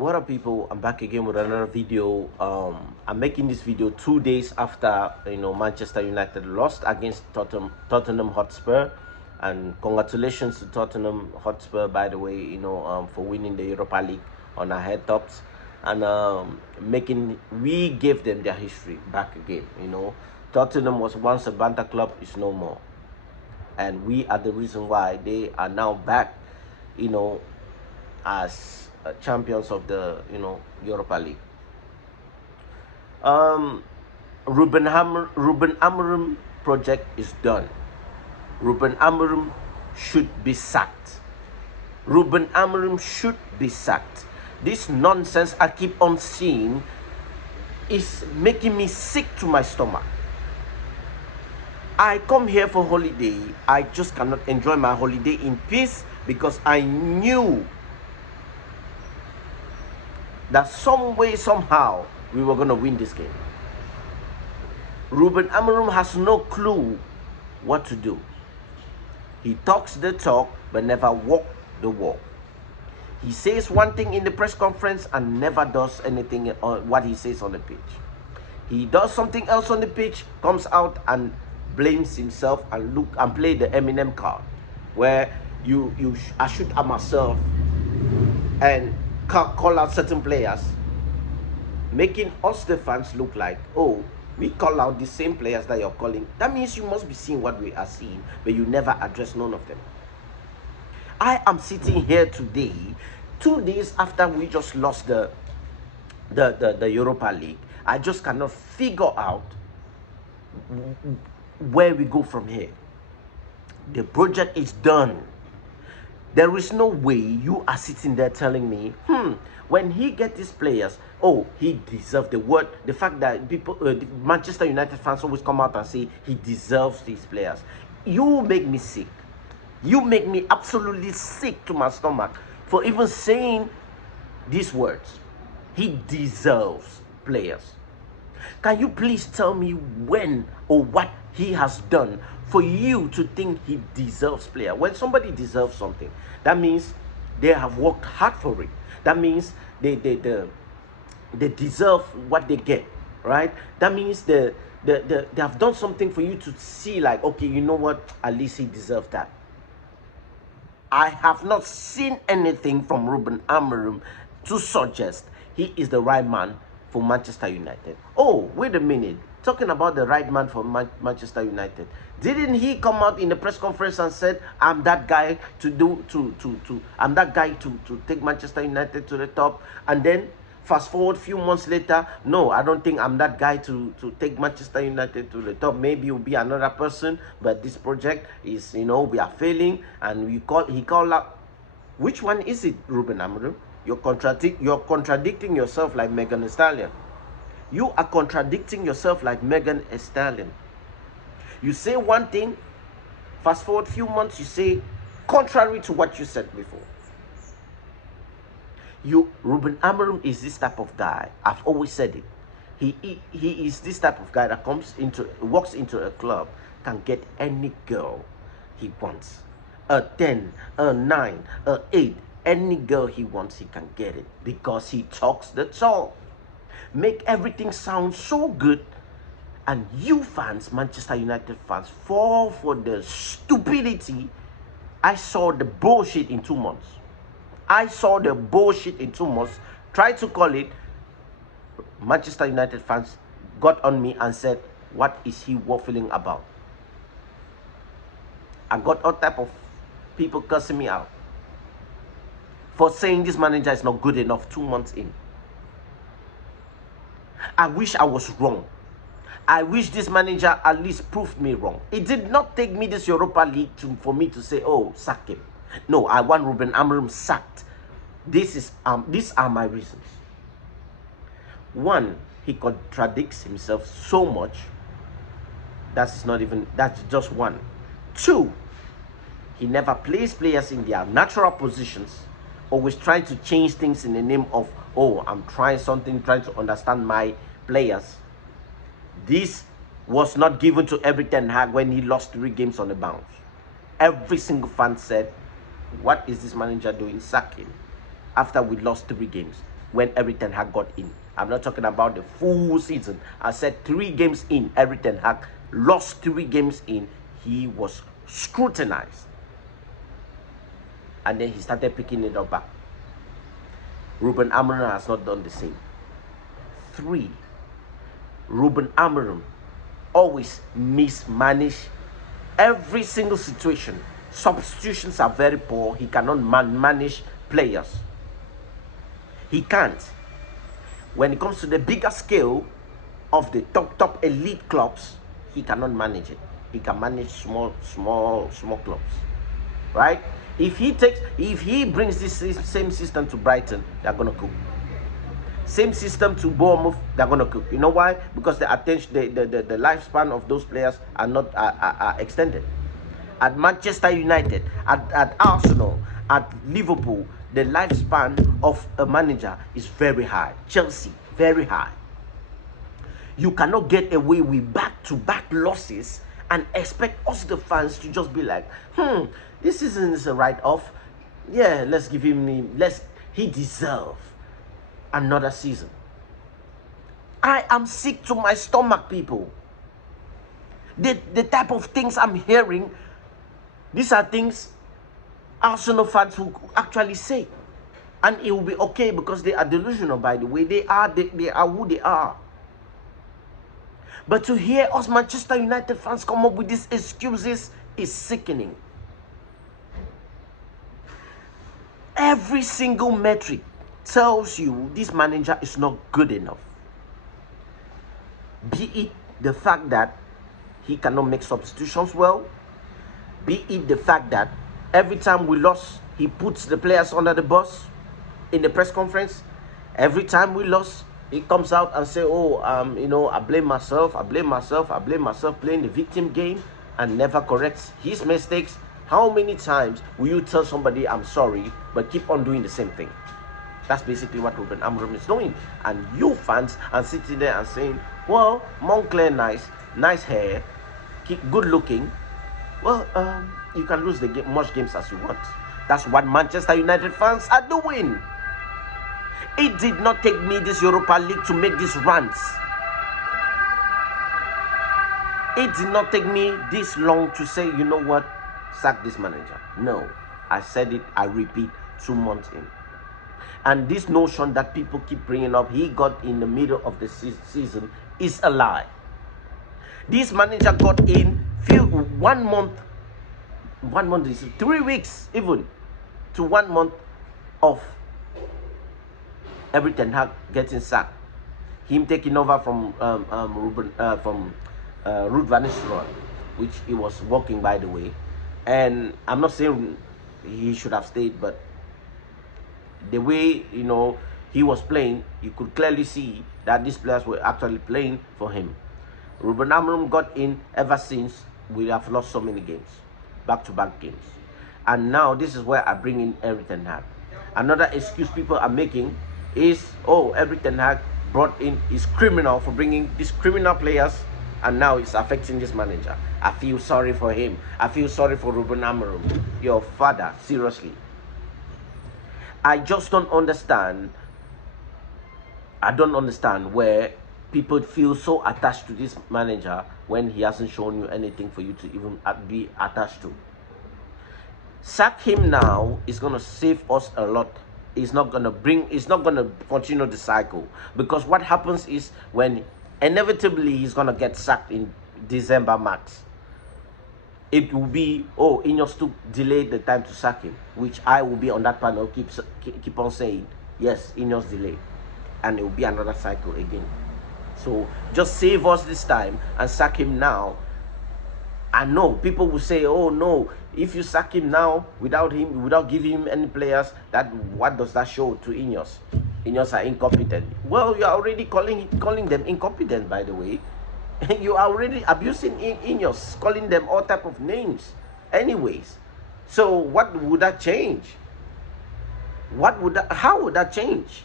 What up, people? I'm back again with another video. I'm making this video 2 days after Manchester United lost against Tottenham Hotspur, and congratulations to Tottenham Hotspur, by the way, for winning the Europa League on our head tops, and we gave them their history back again. Tottenham was once a banter club, is no more, and we are the reason why they are now back, as champions of the Europa League. Ruben Amorim project is done. Ruben Amorim should be sacked. Ruben Amorim should be sacked. This nonsense I keep on seeing is making me sick to my stomach. I come here for holiday. I just cannot enjoy my holiday in peace because I knew that some way, somehow, we were going to win this game. Ruben Amorim has no clue what to do. He talks the talk, but never walk the walk. He says one thing in the press conference and never does anything on what he says on the pitch. He does something else on the pitch, comes out and blames himself and play the Eminem card, where I shoot at myself and call out certain players, making us the fans look like, oh, we call out the same players that you're calling. That means you must be seeing what we are seeing, but you never address none of them. I am sitting here today, 2 days after we just lost the Europa League. I just cannot figure out where we go from here. The project is done. There is no way you are sitting there telling me, when he gets these players, oh, he deserves the fact that people, Manchester United fans always come out and say he deserves these players. You make me sick. You make me absolutely sick to my stomach for even saying these words. He deserves players. Can you please tell me when or what he has done for you to think he deserves player? When somebody deserves something, that means they have worked hard for it. That means they deserve what they get, right? That means they have done something for you to see like, okay, you know what, at least he deserves that. I have not seen anything from Ruben Amorim to suggest he is the right man for Manchester United. Oh, wait a minute. Talking about the right man for Manchester United, didn't he come out in the press conference and said, I'm that guy I'm that guy to take Manchester United to the top? And then fast forward a few months later, no, I don't think I'm that guy to take Manchester United to the top. Maybe it will be another person, but this project is, we are failing, and he called out. Which one is it, Ruben Amorim? You're contradicting yourself like Megan Thee Stallion. You are contradicting yourself like Megan Thee Stallion. You say one thing, fast forward a few months, you say contrary to what you said before. Ruben Amorim is this type of guy. I've always said it. He is this type of guy that walks into a club, can get any girl he wants. A 10, a 9, a 8. Any girl he wants, he can get it because he talks the talk. Make everything sound so good, and you fans, Manchester United fans, fall for the stupidity. I saw the bullshit in 2 months. I saw the bullshit in 2 months. Tried to call it. Manchester United fans got on me and said, what is he waffling about? I got all type of people cursing me out for saying this manager is not good enough 2 months in. I wish I was wrong. I wish this manager at least proved me wrong. It did not take me this Europa League for me to say, oh, sack him. No, I want Ruben Amorim sacked. These are my reasons. One, he contradicts himself so much. That's just one. Two, he never plays players in their natural positions, always trying to change things in the name of, oh, I'm trying something, trying to understand my players. This was not given to Erik ten Hag when he lost 3 games on the bounce. Every single fan said, what is this manager doing? Sack him. After we lost 3 games. when Erik ten Hag got in. I'm not talking about the full season. I said 3 games in, Erik ten Hag lost 3 games in. He was scrutinized. And then he started picking it up back. Ruben Amorim has not done the same. 3, Ruben Amorim always mismanage every single situation. Substitutions are very poor. He cannot manage players. He can't. When it comes to the bigger scale of the top elite clubs, he cannot manage it. He can manage small clubs, right? If he brings this same system to Brighton, they're gonna cook. Same system to Bournemouth, they're gonna cook. You know why? Because the attention, the lifespan of those players are not extended. At Manchester United, at Arsenal, at Liverpool, the lifespan of a manager is very high. Chelsea, very high. You cannot get away with back-to-back losses and expect us, the fans, to just be like, this season is a write-off. Yeah, let's give him, he deserves another season. I am sick to my stomach, people. The type of things I'm hearing, these are things Arsenal fans who actually say. And it will be okay because they are delusional, by the way. They are who they are. But to hear us Manchester United fans come up with these excuses is sickening. Every single metric tells you this manager is not good enough. Be it the fact that he cannot make substitutions well, be it the fact that every time we lost, he puts the players under the bus in the press conference. Every time we lost, he comes out and say, I blame myself, playing the victim game, and never corrects his mistakes. How many times will you tell somebody, I'm sorry, but keep on doing the same thing? That's basically what Ruben Amorim is doing. And you fans are sitting there and saying, well, Moncler, nice hair, good looking. Well, you can lose the game, much games as you want. That's what Manchester United fans are doing. It did not take me this Europa League to make these rants. It did not take me this long to say, you know what, sack this manager. No, I said it, I repeat, 2 months in. And this notion that people keep bringing up, he got in the middle of the season, is a lie. This manager got in 1 month, 3 weeks even, to 1 month of Erik ten Hag getting sacked. Him taking over from Ruud van Nistelrooy, which he was working, by the way. And I'm not saying he should have stayed, but the way he was playing, you could clearly see that these players were actually playing for him. Ruben Amorim got in. Ever since, we have lost so many games, back-to-back games. And now this is where I bring in Erik ten Hag. Another excuse people are making is, Erik ten Hag brought in his criminal for bringing these criminal players, and now it's affecting this manager. I feel sorry for him. I feel sorry for Ruben Amorim, your father, seriously. I just don't understand. I don't understand where people feel so attached to this manager when he hasn't shown you anything for you to even be attached to. Sack him now is going to save us a lot. It's not going to continue the cycle, because what happens is, when inevitably he's going to get sacked in December max, it will be, Ineos took delayed the time to sack him, which I will be on that panel, keep on saying, yes, Ineos delayed, and it will be another cycle again. So just save us this time and sack him now. I know people will say, oh no, if you sack him now without giving him any players, what does that show to Ineos? Ineos are incompetent. Well, you are already calling them incompetent, by the way. You are already abusing Ineos, calling them all type of names anyways. So what would that change? How would that change?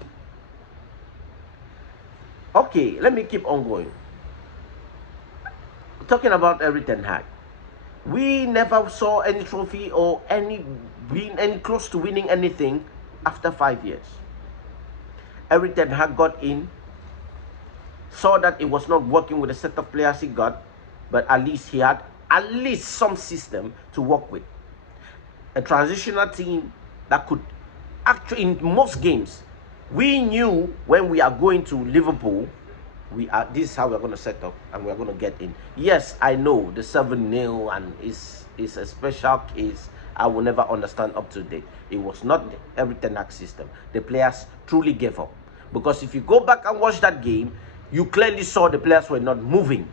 Okay, let me keep on going. Talking about Erik ten Hag, we never saw any trophy or being any close to winning anything after 5 years. Eric Ten Hag got in, saw that it was not working with the set of players he got, but at least he had at least some system to work with. A transitional team that could actually, in most games, we knew when we are going to Liverpool, this is how we're going to set up and we're going to get in. Yes, I know the 7-0 and is a special case I will never understand up to date. It was not every Ten Hag system. The players truly gave up. Because if you go back and watch that game, you clearly saw the players were not moving.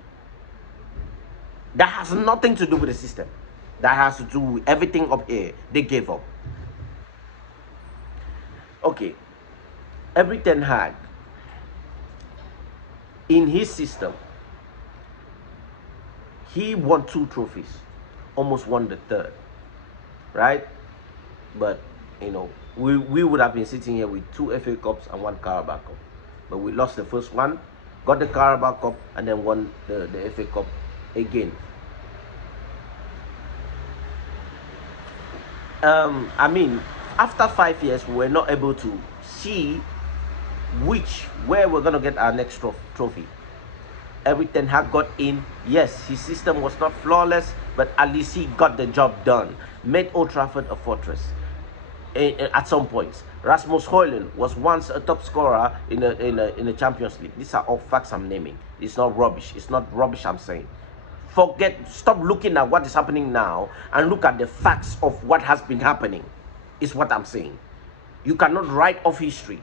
That has nothing to do with the system. That has to do with everything up here. They gave up. Okay. Every Ten Hag, in his system, he won 2 trophies. Almost won the 3rd. Right? But, we would have been sitting here with 2 FA Cups and 1 Carabao Cup. But we lost the first one, got the Carabao Cup, and then won the FA Cup again. I mean, after 5 years, we were not able to see where we're going to get our next trophy. Every Ten Hag got in. Yes, his system was not flawless, but at least he got the job done. Made Old Trafford a fortress. At some points, Rasmus Højlund was once a top scorer in the Champions League. These are all facts I'm naming. It's not rubbish. It's not rubbish I'm saying. Stop looking at what is happening now and look at the facts of what has been happening. Is what I'm saying. You cannot write off history.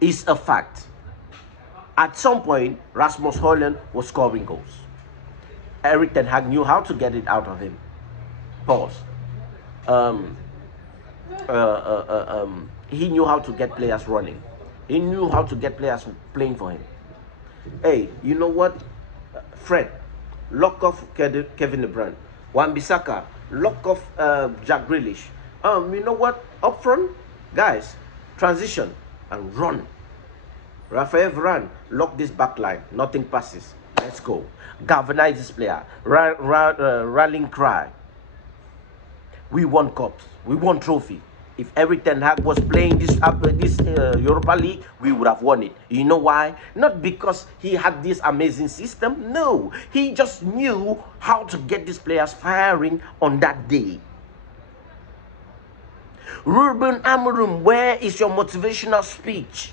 It's a fact. At some point, Rasmus Højlund was scoring goals. Eric Ten Hag knew how to get it out of him. Pause. He knew how to get players running. He knew how to get players playing for him. Hey, you know what? Fred, lock off Kevin De Bruyne. Wan-Bissaka, lock off Jack Grealish. You know what? Up front, guys, transition and run. Rafael Varane, lock this back line. Nothing passes. Let's go. Galvanize this player. Rallying cry. We won cups. We won trophy. If Eric Ten Hag was playing this Europa League, we would have won it. You know why? Not because he had this amazing system. No. He just knew how to get these players firing on that day. Ruben Amorim, where is your motivational speech?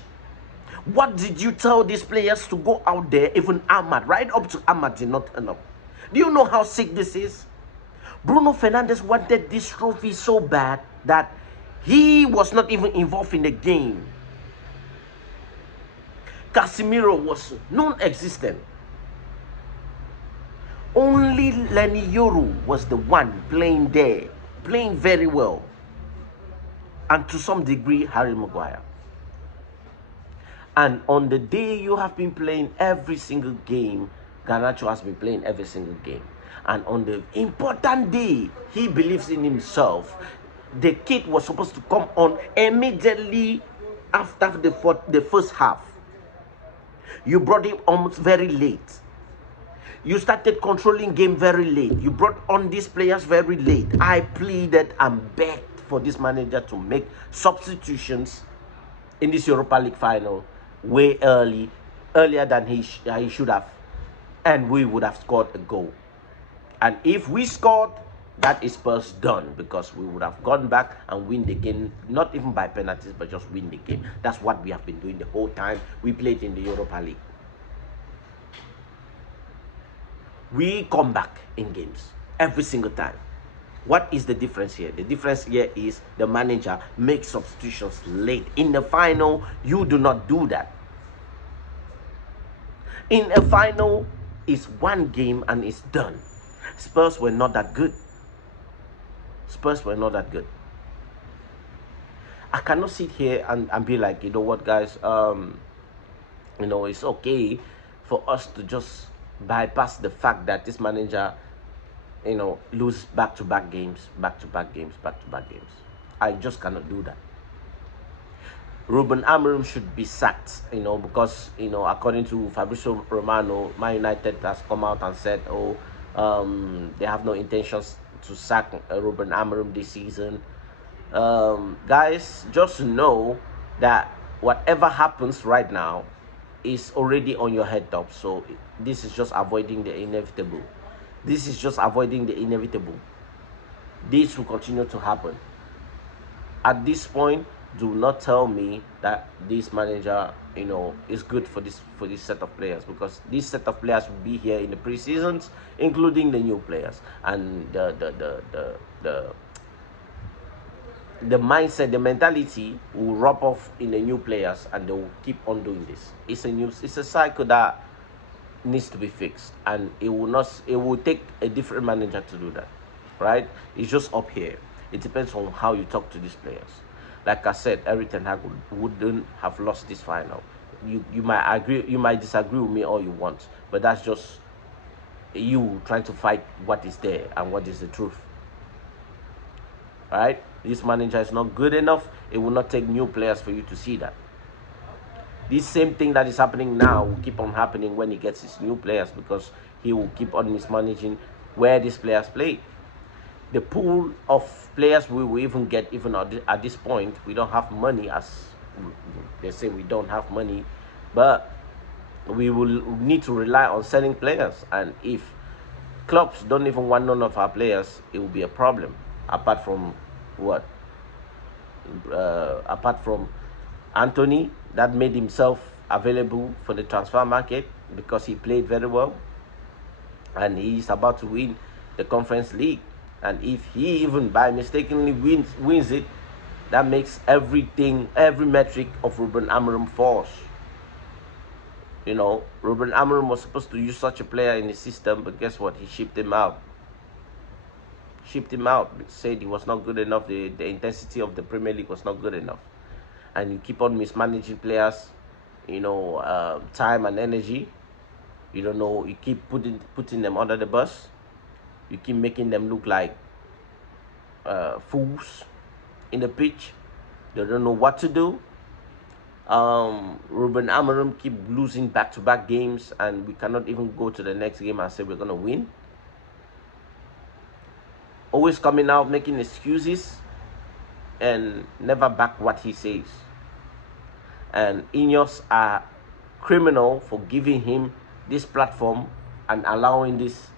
What did you tell these players to go out there? Even Ahmad, right up to Ahmad did not turn up. Do you know how sick this is? Bruno Fernandes wanted this trophy so bad that he was not even involved in the game. Casemiro was non-existent. Only Lenny Yoru was the one playing there, playing very well. And to some degree, Harry Maguire. And on the day you have been playing every single game, Garnacho has been playing every single game. And on the important day, he believes in himself. The kid was supposed to come on immediately after the first half. You brought him almost very late. You started controlling game very late. You brought on these players very late. I pleaded and begged for this manager to make substitutions in this Europa League final way earlier than he should have, and we would have scored a goal. And if we scored, that is Spurs done, because we would have gone back and win the game, not even by penalties, but just win the game. That's what we have been doing the whole time we played in the Europa League. We come back in games every single time. What is the difference here? The difference here is the manager makes substitutions late. In the final, you do not do that. In a final, it's one game and it's done. Spurs were not that good. Spurs were not that good. I cannot sit here and be like, you know what, guys, it's okay for us to just bypass the fact that this manager, lose back-to-back games. I just cannot do that. Ruben Amorim should be sacked, because, according to Fabrizio Romano, Man United has come out and said, they have no intentions to sack Ruben Amorim this season. Guys, just know that whatever happens right now is already on your head top. So this is just avoiding the inevitable. This is just avoiding the inevitable. This will continue to happen. At this point, do not tell me that this manager, is good for this set of players, because this set of players will be here in the pre-seasons, including the new players, and the mindset, the mentality will rub off in the new players, and they will keep on doing this. It's a cycle that needs to be fixed, and it will take a different manager to do that, right? It's just up here. It depends on how you talk to these players. Like I said, Erik ten Hag wouldn't have lost this final. You might agree, you might disagree with me all you want, but that's just you trying to fight what is there and what is the truth. Right? This manager is not good enough. It will not take new players for you to see that. This same thing that is happening now will keep on happening when he gets his new players, because he will keep on mismanaging where these players play. The pool of players we will even get, even at this point, we don't have money, as they say we don't have money, but we will need to rely on selling players. And if clubs don't even want none of our players, it will be a problem. Apart from what? Apart from Anthony, that made himself available for the transfer market because he played very well, and he's about to win the Conference League. And if he even by mistakenly wins it, that makes every metric of Ruben Amorim false. Ruben Amorim was supposed to use such a player in the system, but guess what? He shipped him out. Said he was not good enough. The intensity of the Premier League was not good enough. And you keep on mismanaging players, time and energy. You don't know. You keep putting them under the bus. You keep making them look like fools in the pitch. They don't know what to do. Ruben Amorim keep losing back-to-back games, and we cannot even go to the next game and say we're gonna win. Always coming out making excuses and never back what he says. And Ineos are criminal for giving him this platform and allowing this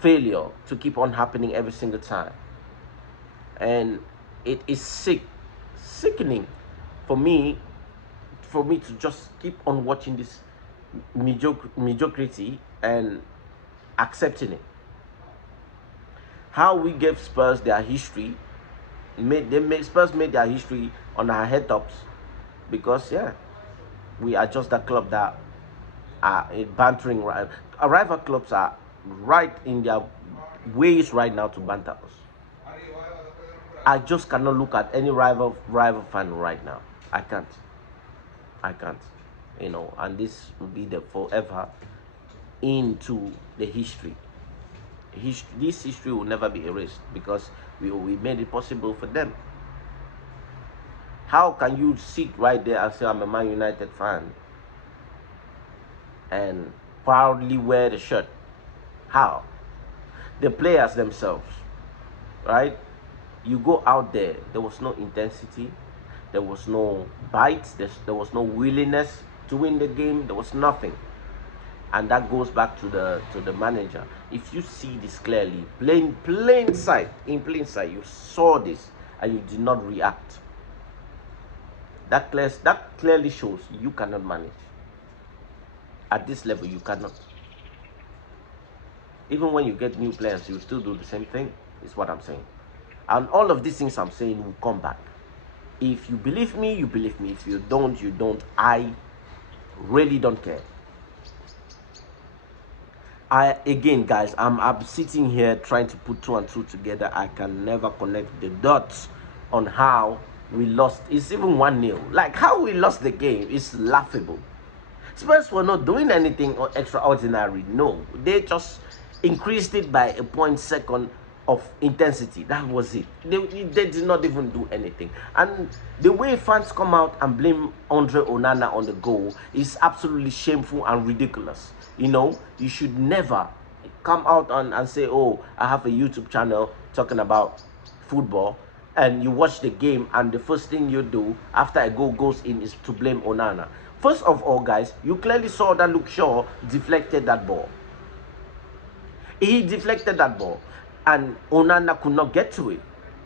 failure to keep on happening every single time. And it is sickening for me to just keep on watching this mediocrity and accepting it. How we gave Spurs their history, Spurs made their history on our head tops, because we are just that club that are bantering. Our rival clubs are right in their ways right now to banter us. I just cannot look at any rival fan right now. I can't. And this will be the forever into the history. This history will never be erased, because we made it possible for them. How can you sit right there and say I'm a Man United fan and proudly wear the shirt? How? The players themselves, right? You go out there, there was no intensity, there was no bite, there was no willingness to win the game, there was nothing. And that goes back to the manager. If you see this clearly, in plain sight, you saw this and you did not react. That clearly shows you cannot manage. At this level, you cannot. Even when you get new players, you still do the same thing, is what I'm saying. And all of these things I'm saying will come back. If you believe me, you believe me. If you don't, you don't. I really don't care. Again, guys, I'm sitting here trying to put 2 and 2 together. I can never connect the dots on how we lost. It's even 1-0. Like, how we lost the game is laughable. Spurs were not doing anything extraordinary. No, they just increased it by a 0.2 of intensity. That was it. They did not even do anything. And the way fans come out and blame Andre Onana on the goal is absolutely shameful and ridiculous. You should never come out and say, oh, I have a YouTube channel talking about football, and you watch the game, and the first thing you do after a goal goes in is to blame Onana. First of all, guys, you clearly saw that Luke Shaw deflected that ball. He deflected that ball, and Onana could not get to it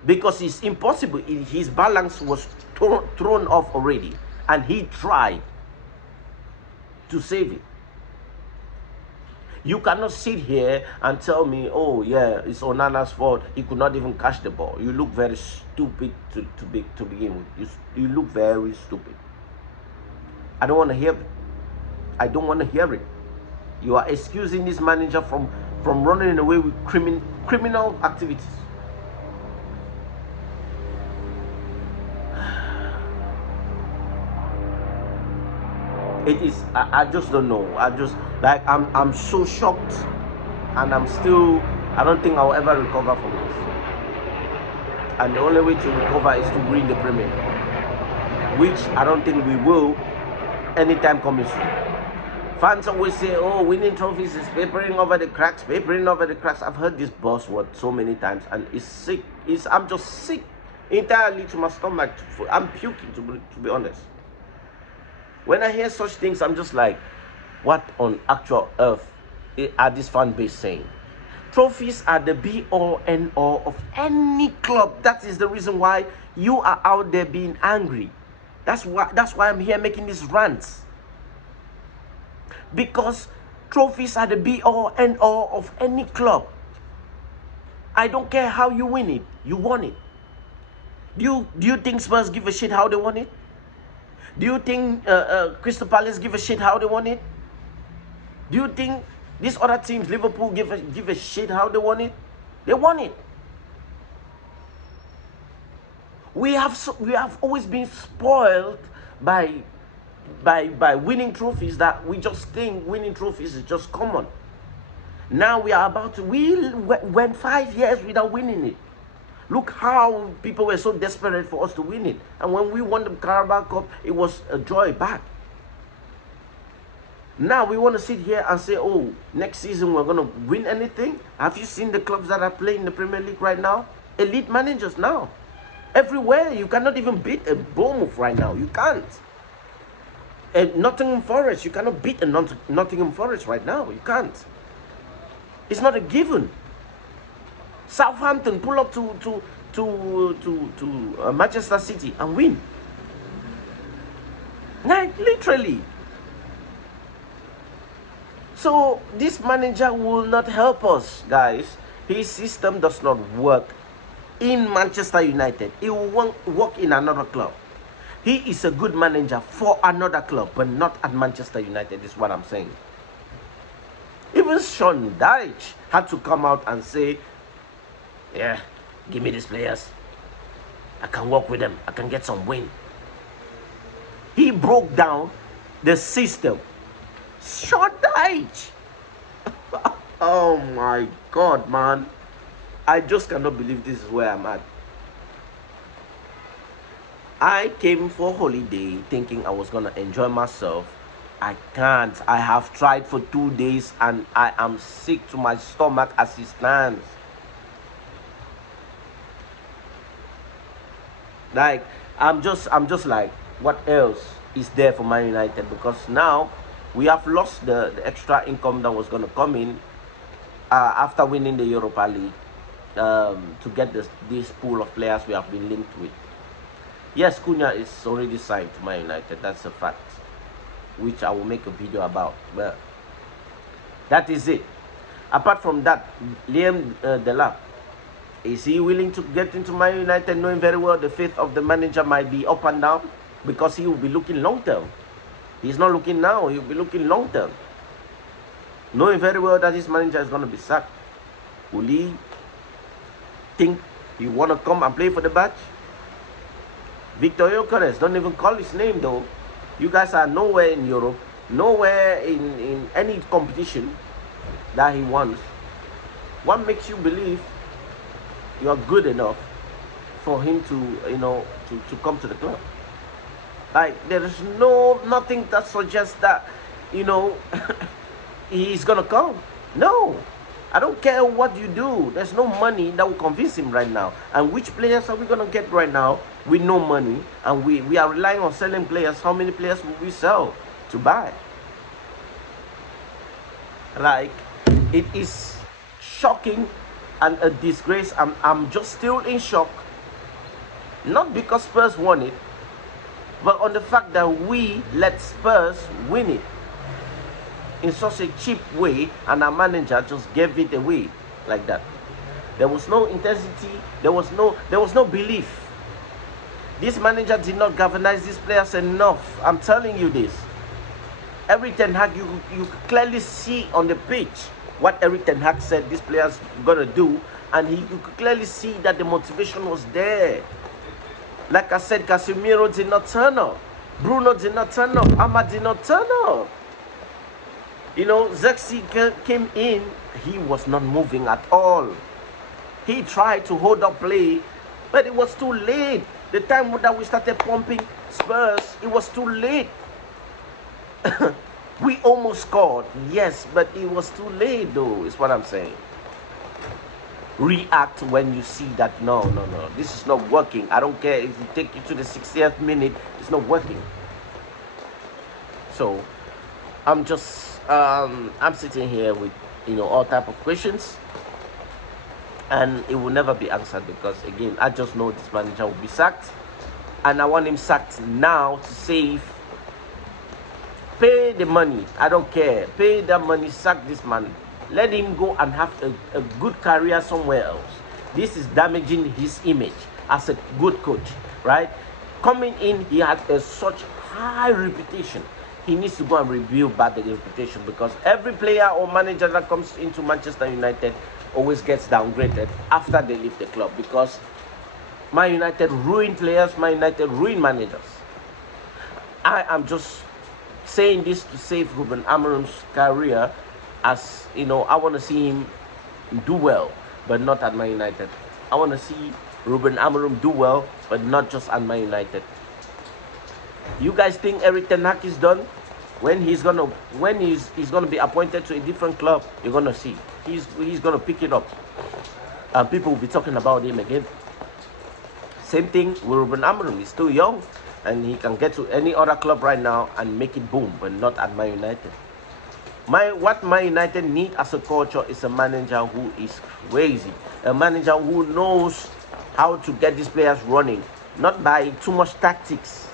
because it's impossible. His balance was thrown off already, and he tried to save it. You cannot sit here and tell me, oh yeah, it's Onana's fault. He could not even catch the ball. You look very stupid to begin with. You look very stupid. I don't want to hear it. I don't want to hear it. You are excusing this manager from running away with criminal activities. It is, I just don't know. I'm so shocked, and I don't think I'll ever recover from this. And the only way to recover is to win the Premier League, which I don't think we will anytime coming soon. Fans always say, oh, winning trophies is papering over the cracks. I've heard this buzzword so many times, and it's sick. I'm just sick entirely to my stomach. I'm puking, to be honest. When I hear such things, I'm just like, what on actual earth are this fan base saying? Trophies are the be-all, end-all of any club. That is the reason why you are out there being angry. That's why I'm here making these rants. Because trophies are the be-all, end-all of any club. I don't care how you win it. You won it. Do you think Spurs give a shit how they won it? Do you think Crystal Palace give a shit how they won it? Do you think these other teams, Liverpool, give a shit how they won it? They won it. We have always been spoiled by winning trophies, that we just think winning trophies is just common. Now we went 5 years without winning it. Look how people were so desperate for us to win it. And when we won the Carabao Cup, it was a joy back. Now we want to sit here and say, oh, next season we're going to win anything. Have you seen the clubs that are playing in the Premier League right now? Elite managers now. Everywhere. You cannot even beat a Bournemouth right now. You can't. Nottingham Forest. You cannot beat a Nottingham Forest right now. You can't. It's not a given. Southampton pull up to Manchester City and win. Like, literally. So this manager will not help us, guys. His system does not work in Manchester United. It will work in another club. He is a good manager for another club, but not at Manchester United, is what I'm saying. Even Sean Dyche had to come out and say, yeah, give me these players. I can work with them. I can get some win. He broke down the system. Sean Dyche. Oh my God, man. I just cannot believe this is where I'm at. I came for holiday thinking I was going to enjoy myself. I can't. I have tried for 2 days and I am sick to my stomach as it stands. Like, I'm just like, what else is there for Man United? Because now we have lost the extra income that was going to come in after winning the Europa League, to get this pool of players we have been linked with. Yes, Cunha is already signed to Man United. That's a fact, which I will make a video about. But that is it. Apart from that, Liam Delap, is he willing to get into Man United, knowing very well the faith of the manager might be up and down? Because he will be looking long term. He's not looking now, he'll be looking long term. Knowing very well that his manager is going to be sacked. Will he think he want to come and play for the badge? Victor Gyökeres, don't even call his name though. You guys are nowhere in Europe, nowhere in any competition that he wants. What makes you believe you are good enough for him to, to come to the club? Like, there is nothing that suggests that, he's gonna come. No. I don't care what you do. There's no money that will convince him right now. And which players are we going to get right now with no money? And we are relying on selling players. How many players will we sell to buy? Like, it is shocking and a disgrace. I'm just still in shock. Not because Spurs won it, but on the fact that we let Spurs win it in such a cheap way, and our manager just gave it away like that. There was no intensity, there was no belief. This manager did not galvanize these players enough. I'm telling you this. Every Ten Hag, you clearly see on the pitch what Eric Ten Hag said these players gonna do, and you could clearly see that the motivation was there. Like I said, Casemiro did not turn up, Bruno did not turn up, Ahmad did not turn up. You know, Zexi came in, he was not moving at all. He tried to hold up play, but it was too late. The time that we started pumping Spurs, it was too late. We almost scored, yes, but it was too late though, is what I'm saying. React when you see that, no, this is not working. I don't care if you take it to the 60th minute, it's not working. So, I'm just... I'm sitting here with, you know, all type of questions, and it will never be answered because, again, I just know this manager will be sacked, and I want him sacked now to save. Pay the money. I don't care. Pay that money. Sack this man. Let him go and have a good career somewhere else. This is damaging his image as a good coach, right? Coming in, he had such high reputation. He needs to go and rebuild back the reputation, because every player or manager that comes into Manchester United always gets downgraded after they leave the club, because Man United ruin players, Man United ruin managers. I am just saying this to save Ruben Amorim's career, as you know, I want to see him do well, but not at Man United. I want to see Ruben Amorim do well, but not just at Man United. You guys think Eric Ten Hag is done? When he's gonna be appointed to a different club, you're gonna see he's gonna pick it up, and people will be talking about him again. Same thing with Ruben Amorim. He's still young, and he can get to any other club right now and make it boom, but not at Man United. What Man United need as a culture is a manager who is crazy, a manager who knows how to get these players running, not by too much tactics.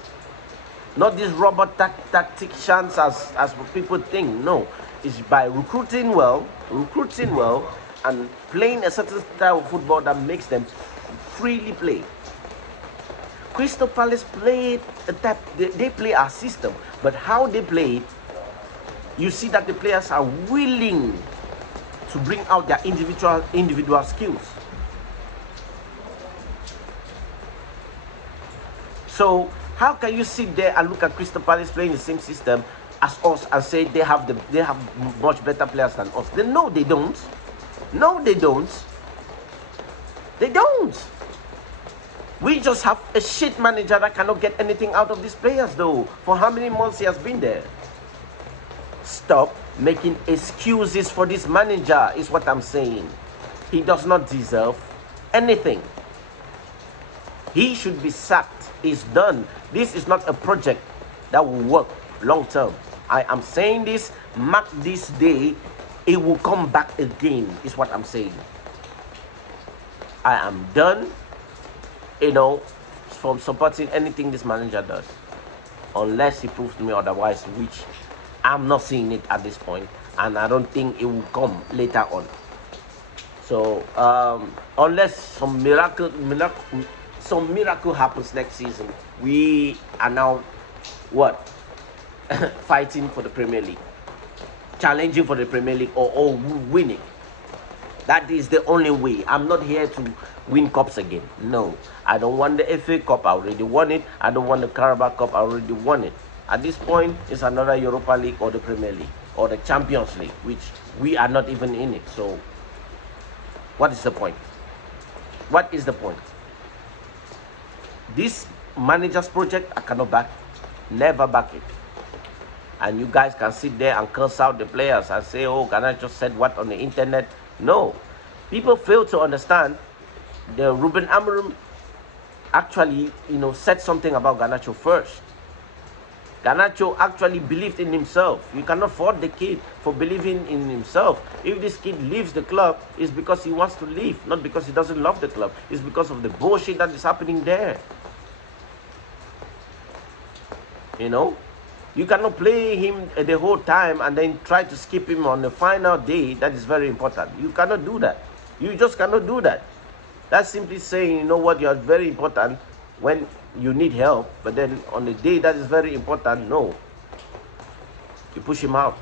Not this robot tacticians as people think. No, it's by recruiting well, and playing a certain style of football that makes them freely play. Crystal Palace played they play our system, but how they play it, you see that the players are willing to bring out their individual skills. So how can you sit there and look at Crystal Palace playing the same system as us and say they have much better players than us? No, they don't. No, they don't. They don't. We just have a shit manager that cannot get anything out of these players, though. For how many months he has been there? Stop making excuses for this manager, is what I'm saying. He does not deserve anything. He should be sacked. It's done. This is not a project that will work long term. I am saying this, mark this day, it will come back again, is what I'm saying. I am done, you know, from supporting anything this manager does, unless he proves to me otherwise, which I'm not seeing it at this point, and I don't think it will come later on. So unless some miracle happens next season, we are now what? Fighting for the Premier League, challenging for the Premier League, or winning. That is the only way. I'm not here to win cups again. No, I don't want the FA Cup. I already won it. I don't want the Carabao Cup. I already won it. At this point, it's another Europa League or the Premier League or the Champions League, which we are not even in it. So what is the point? What is the point? This manager's project, I cannot back, never back it. And you guys can sit there and curse out the players and say, oh, can I just said what on the internet? No. People fail to understand the Ruben Amorim actually, said something about Garnacho first. Garnacho actually believed in himself. You cannot fault the kid for believing in himself. If this kid leaves the club, it's because he wants to leave, not because he doesn't love the club. It's because of the bullshit that is happening there. You cannot play him the whole time and then try to skip him on the final day. That is very important. You cannot do that. You just cannot do that. That's simply saying, you know what, you are very important when you need help, but then on the day that is very important, no. You push him out.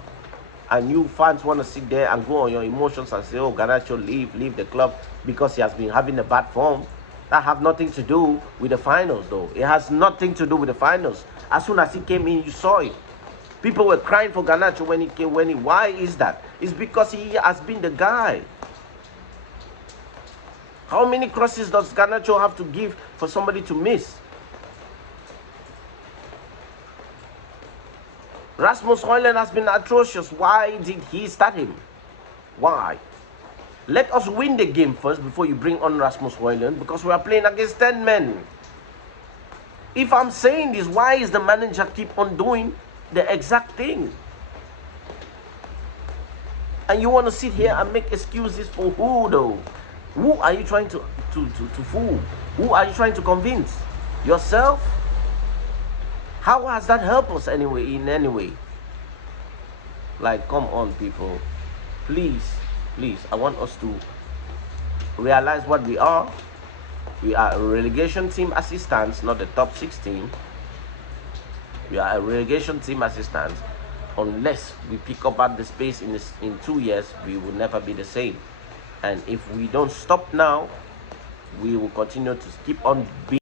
And you fans want to sit there and go on your emotions and say, oh, Garnacho, leave the club because he has been having a bad form. That have nothing to do with the finals, though. It has nothing to do with the finals. As soon as he came in, you saw it. People were crying for Garnacho when he came. Why is that? It's because he has been the guy. How many crosses does Garnacho have to give for somebody to miss? Rasmus Højlund has been atrocious. Why did he start him? Why? Let us win the game first before you bring on Rasmus Højlund, because we are playing against 10 men. If I'm saying this, why is the manager keep on doing the exact thing? And you want to sit here and make excuses for who, though? Who are you trying to fool? Who are you trying to convince? Yourself? How has that helped us anyway, in any way? Like, come on, people. Please, I want us to realize what we are. We are a relegation team as it stands, not the top 16. We are a relegation team as it stands. Unless we pick up at the space in 2 years, we will never be the same. And if we don't stop now, we will continue to keep on being